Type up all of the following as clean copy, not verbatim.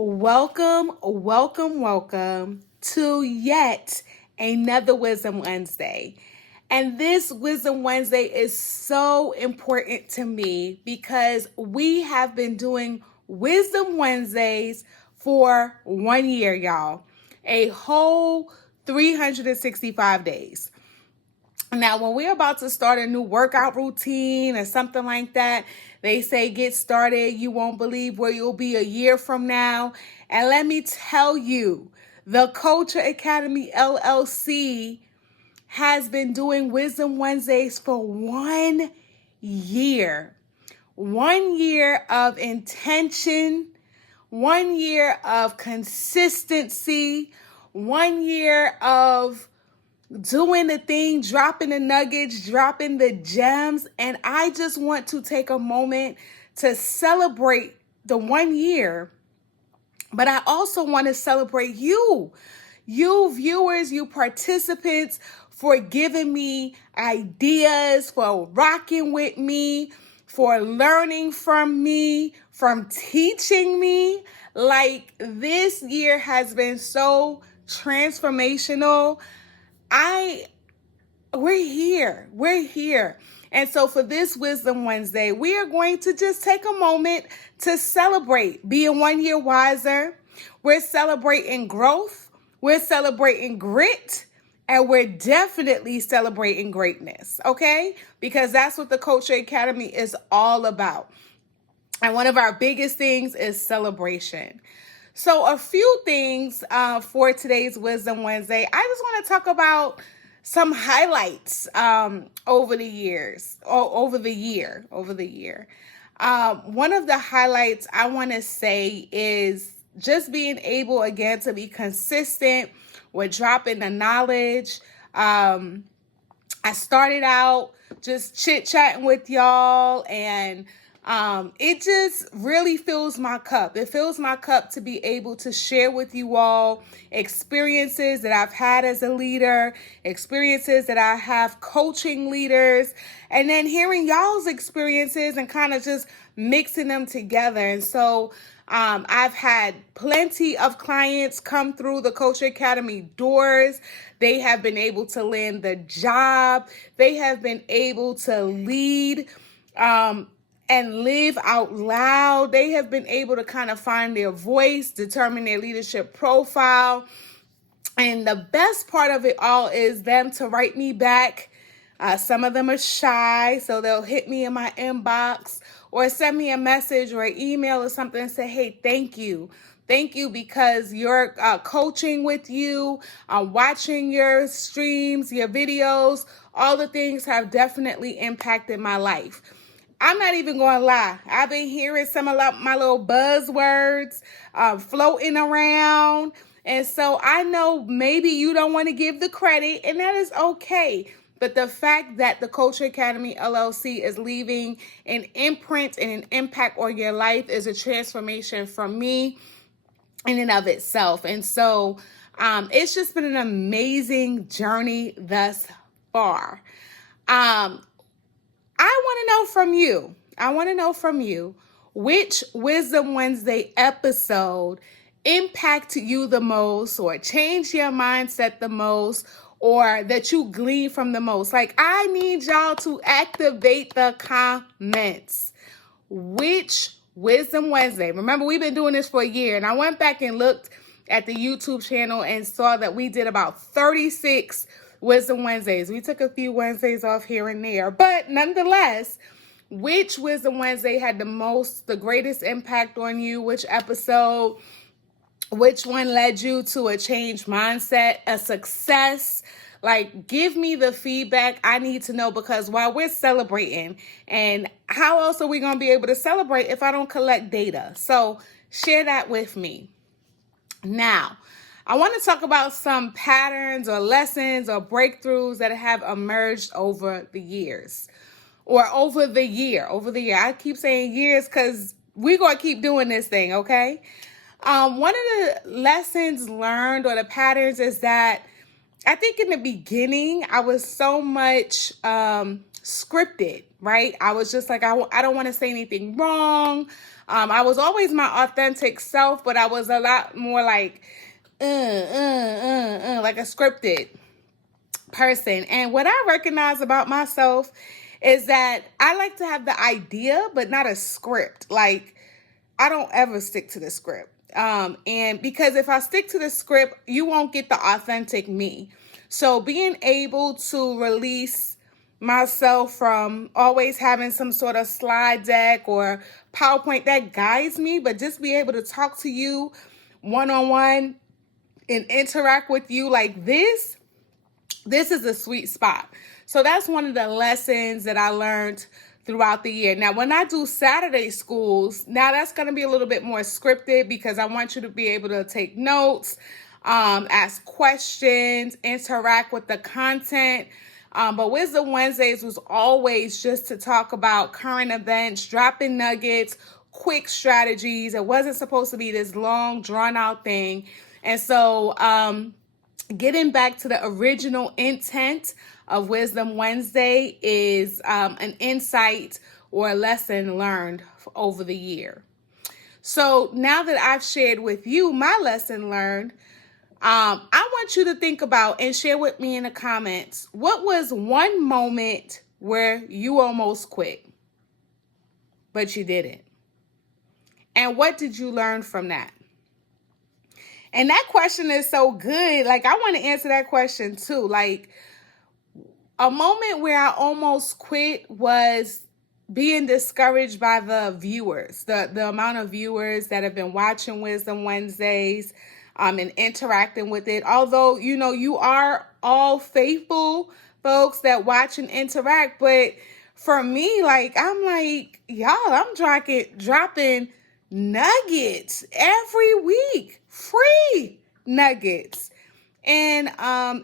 Welcome, welcome, welcome to yet another Wisdom Wednesday. And this Wisdom Wednesday is so important to me because we have been doing Wisdom Wednesdays for 1 year, y'all. A whole 365 days. Now, when we're about to start a new workout routine or something like that, they say get started. You won't believe where you'll be a year from now. And let me tell you, the Culture Academy LLC has been doing Wisdom Wednesdays for 1 year. 1 year of intention, 1 year of consistency, 1 year of doing the thing, dropping the nuggets, dropping the gems. And I just want to take a moment to celebrate the 1 year, but I also want to celebrate you viewers, you participants, for giving me ideas, for rocking with me, for learning from me, from teaching me. Like, this year has been so transformational. We're here. And so for this Wisdom Wednesday, we are going to just take a moment to celebrate being 1 year wiser. We're celebrating growth. We're celebrating grit. And we're definitely celebrating greatness, okay? Because that's what the Culture Academy is all about. And one of our biggest things is celebration. So a few things for today's Wisdom Wednesday. I just want to talk about some highlights over the year. One of the highlights I want to say is just being able, again, to be consistent with dropping the knowledge. I started out just chit-chatting with y'all, and it just really fills my cup. It fills my cup to be able to share with you all experiences that I've had as a leader, experiences that I have coaching leaders, and then hearing y'all's experiences and kind of just mixing them together. And so I've had plenty of clients come through the Culture Academy doors. They have been able to land the job. They have been able to lead and live out loud. They have been able to kind of find their voice, determine their leadership profile. And the best part of it all is them to write me back. Some of them are shy, so they'll hit me in my inbox or send me a message or an email or something and say, hey, thank you. Thank you, because your coaching with you, watching your streams, your videos, all the things have definitely impacted my life. I'm not even going to lie. I've been hearing some of my little buzzwords floating around. And so I know maybe you don't want to give the credit, and that is okay. But the fact that the Culture Academy LLC is leaving an imprint and an impact on your life is a transformation from me in and of itself. And so it's just been an amazing journey thus far. I want to know from you, which Wisdom Wednesday episode impacted you the most, or changed your mindset the most, or that you glean from the most. Like, I need y'all to activate the comments. Which Wisdom Wednesday? Remember, we've been doing this for a year, and I went back and looked at the YouTube channel and saw that we did about 36 Wisdom Wednesdays. We took a few Wednesdays off here and there, but nonetheless, which Wisdom Wednesday had the greatest impact on you? Which episode? Which one led you to a changed mindset, a success? Like, give me the feedback. I need to know, because while we're celebrating, and how else are we going to be able to celebrate if I don't collect data? So share that with me. Now, I want to talk about some patterns or lessons or breakthroughs that have emerged over the years, or over the year. I keep saying years because we're going to keep doing this thing, okay? One of the lessons learned, or the patterns, is that I think in the beginning, I was so much scripted, right? I was just like, I don't want to say anything wrong. I was always my authentic self, but I was a lot more like, like a scripted person. And what I recognize about myself is that I like to have the idea, but not a script. Like, I don't ever stick to the script. And because if I stick to the script, you won't get the authentic me. So being able to release myself from always having some sort of slide deck or PowerPoint that guides me, but just be able to talk to you one-on-one and interact with you like this is a sweet spot. So that's one of the lessons that I learned throughout the year. Now, when I do Saturday schools, now that's going to be a little bit more scripted because I want you to be able to take notes, ask questions, interact with the content. But Wisdom Wednesdays was always just to talk about current events, dropping nuggets, quick strategies. It wasn't supposed to be this long, drawn out thing. And so, getting back to the original intent of Wisdom Wednesday is an insight or a lesson learned over the year. So now that I've shared with you my lesson learned, I want you to think about and share with me in the comments, what was one moment where you almost quit, but you didn't? And what did you learn from that? And that question is so good. Like, I want to answer that question too. Like, a moment where I almost quit was being discouraged by the viewers, the amount of viewers that have been watching Wisdom Wednesdays, and interacting with it. Although, you are all faithful folks that watch and interact. But for me, I'm like, y'all, I'm dropping nuggets every week, free nuggets. And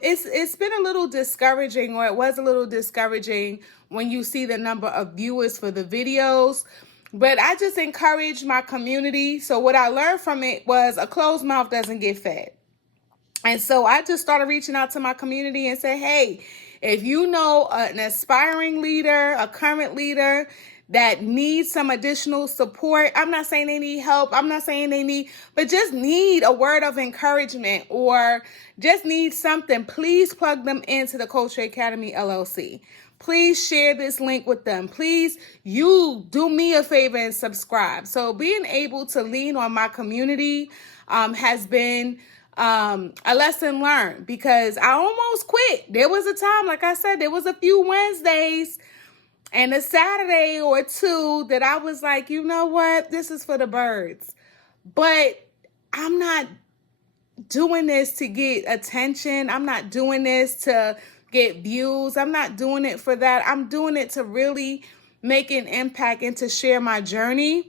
it's been a little discouraging, or it was a little discouraging when you see the number of viewers for the videos. But I just encourage my community. So what I learned from it was a closed mouth doesn't get fed. And so I just started reaching out to my community and say, hey, if you know an aspiring leader, a current leader that needs some additional support, I'm not saying they need help, I'm not saying they need, but just need a word of encouragement or just need something, please plug them into the Culture Academy LLC. Please share this link with them. Please, you do me a favor and subscribe. So being able to lean on my community has been a lesson learned, because I almost quit. There was a time, like I said, there was a few Wednesdays and a Saturday or two that I was like, you know what? This is for the birds. But I'm not doing this to get attention. I'm not doing this to get views. I'm not doing it for that. I'm doing it to really make an impact and to share my journey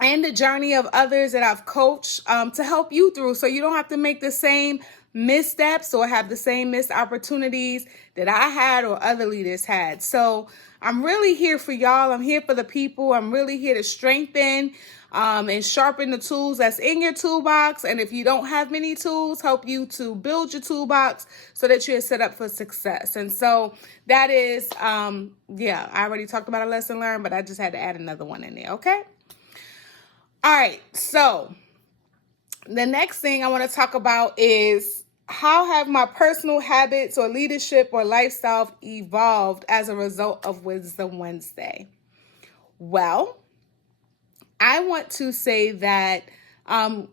and the journey of others that I've coached to help you through, so you don't have to make the same missteps or have the same missed opportunities that I had or other leaders had. So I'm really here for y'all. I'm here for the people. I'm really here to strengthen and sharpen the tools that's in your toolbox. And if you don't have many tools, help you to build your toolbox so that you're set up for success. And so that is, I already talked about a lesson learned, but I just had to add another one in there, okay? All right, so the next thing I want to talk about is how have my personal habits or leadership or lifestyle evolved as a result of Wisdom Wednesday? Well, I want to say that,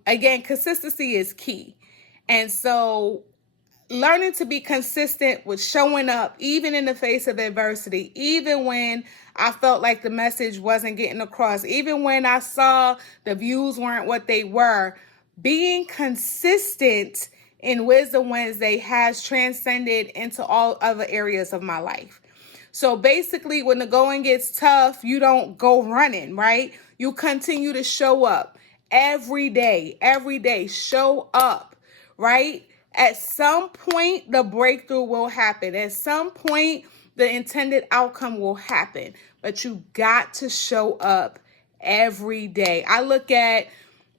again, consistency is key. And so learning to be consistent with showing up, even in the face of adversity, even when I felt like the message wasn't getting across, even when I saw the views weren't what they were, being consistent in Wisdom Wednesday has transcended into all other areas of my life. So basically, when the going gets tough, you don't go running, right? You continue to show up every day, show up, right? At some point, the breakthrough will happen. At some point, the intended outcome will happen. But you got to show up every day. I look at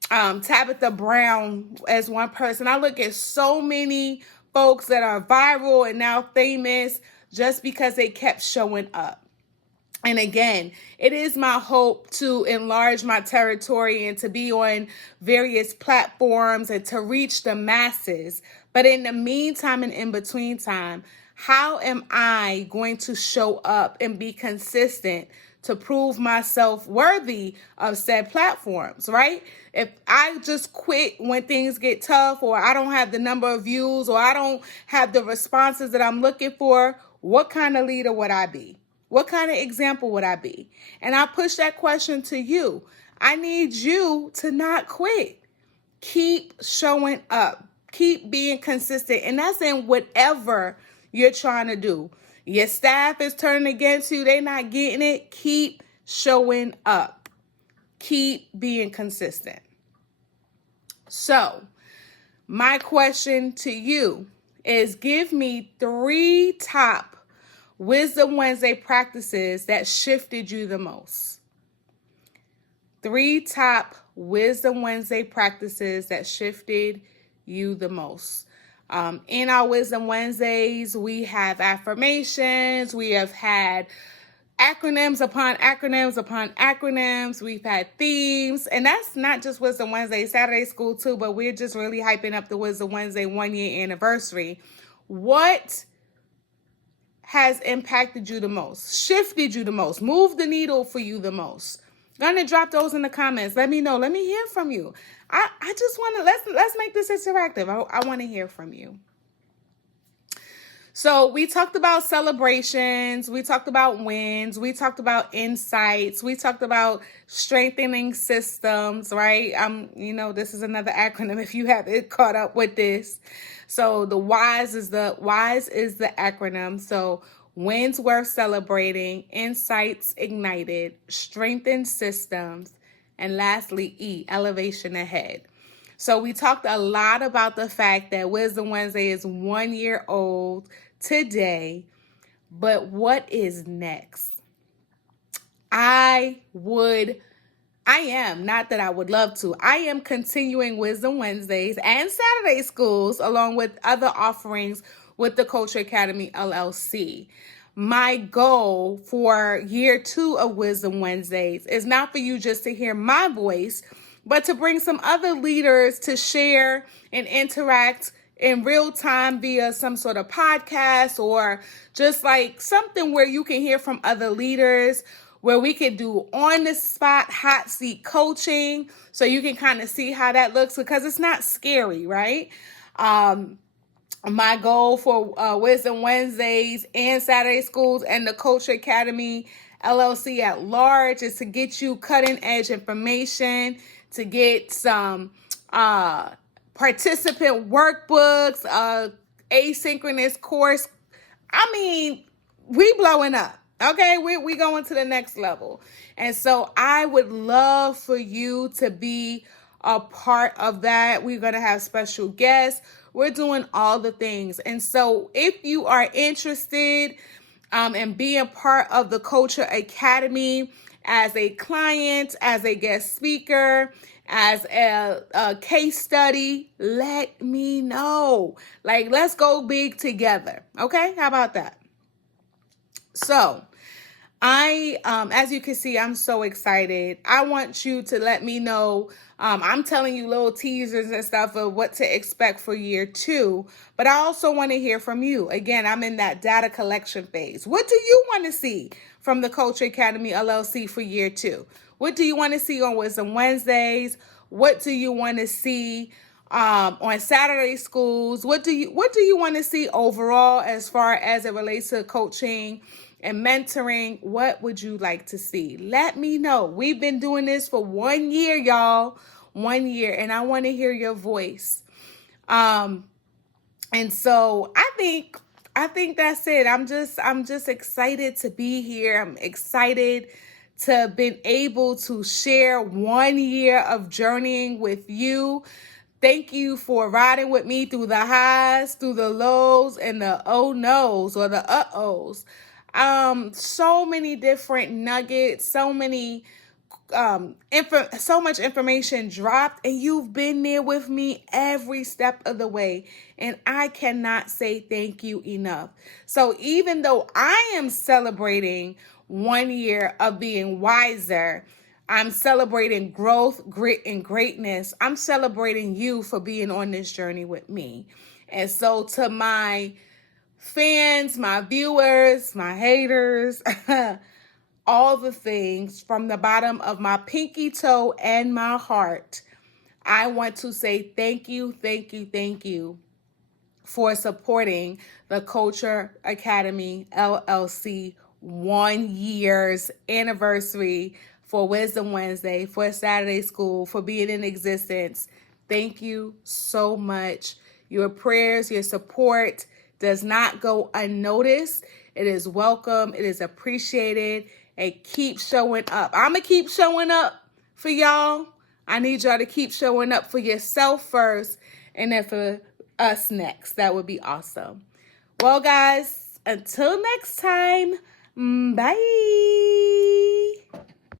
Tabitha Brown as one person. I look at so many folks that are viral and now famous just because they kept showing up. And again, it is my hope to enlarge my territory and to be on various platforms and to reach the masses. But in the meantime and in between time, how am I going to show up and be consistent to prove myself worthy of said platforms, right? If I just quit when things get tough, or I don't have the number of views, or I don't have the responses that I'm looking for, what kind of leader would I be? What kind of example would I be? And I push that question to you. I need you to not quit. Keep showing up. Keep being consistent. And that's in whatever you're trying to do. Your staff is turning against you. They're not getting it. Keep showing up. Keep being consistent. So, my question to you is, give me 3 top Wisdom Wednesday practices that shifted you the most. 3 top Wisdom Wednesday practices that shifted you the most. In our Wisdom Wednesdays, we have affirmations. We have had acronyms upon acronyms upon acronyms. We've had themes. And that's not just Wisdom Wednesday, Saturday school too, but we're just really hyping up the Wisdom Wednesday 1-year anniversary. What has impacted you the most, shifted you the most, moved the needle for you the most? Gonna drop those in the comments. Let me know. Let me hear from you. I just want to, let's make this interactive. I want to hear from you. So we talked about celebrations. We talked about wins. We talked about insights. We talked about strengthening systems, right? This is another acronym if you haven't caught up with this. So the WISE is the acronym. So wins worth celebrating, insights ignited, strengthened systems, and lastly, E, elevation ahead. So we talked a lot about the fact that Wisdom Wednesday is 1 year old today, but what is next? I am, not that I would love to, I am continuing Wisdom Wednesdays and Saturday schools along with other offerings with the Culture Academy LLC. My goal for year 2 of Wisdom Wednesdays is not for you just to hear my voice, but to bring some other leaders to share and interact in real time via some sort of podcast, or just like something where you can hear from other leaders, where we could do on the spot hot seat coaching, so you can kind of see how that looks, because it's not scary, right? My goal for Wisdom Wednesdays and Saturday schools and the Culture Academy LLC at large is to get you cutting edge information, to get some participant workbooks, asynchronous course. I mean, we blowing up. Okay, we going to the next level. And so I would love for you to be a part of that. We're going to have special guests. We're doing all the things. And so if you are interested in being part of the Culture Academy as a client, as a guest speaker, as a case study, let me know. Like, let's go big together. Okay, how about that? So as you can see, I'm so excited. I want you to let me know. I'm telling you little teasers and stuff of what to expect for year 2, but I also want to hear from you. Again, I'm in that data collection phase. What do you want to see from the Culture Academy LLC for year 2? What do you want to see on Wisdom Wednesdays? What do you want to see on Saturday schools? What do you want to see overall as far as it relates to coaching and mentoring? What would you like to see? Let me know. We've been doing this for 1 year, y'all. 1 year, and I want to hear your voice. And so I think that's it. I'm just excited to be here. I'm excited to been able to share 1 year of journeying with you. Thank you for riding with me through the highs, through the lows, and the oh no's or the uh-ohs. So many different nuggets, so many so much information dropped, and you've been there with me every step of the way, and I cannot say thank you enough. So even though I am celebrating 1 year of being wiser, I'm celebrating growth, grit, and greatness. I'm celebrating you for being on this journey with me. And so to my fans, my viewers, my haters, all the things from the bottom of my pinky toe and my heart, I want to say thank you, thank you, thank you for supporting the Culture Academy LLC 1 year's anniversary, for Wisdom Wednesday, for Saturday School, for being in existence. Thank you so much. Your prayers, your support does not go unnoticed. It is welcome. It is appreciated. And keep showing up. I'm going to keep showing up for y'all. I need y'all to keep showing up for yourself first, and then for us next. That would be awesome. Well, guys, until next time, bye.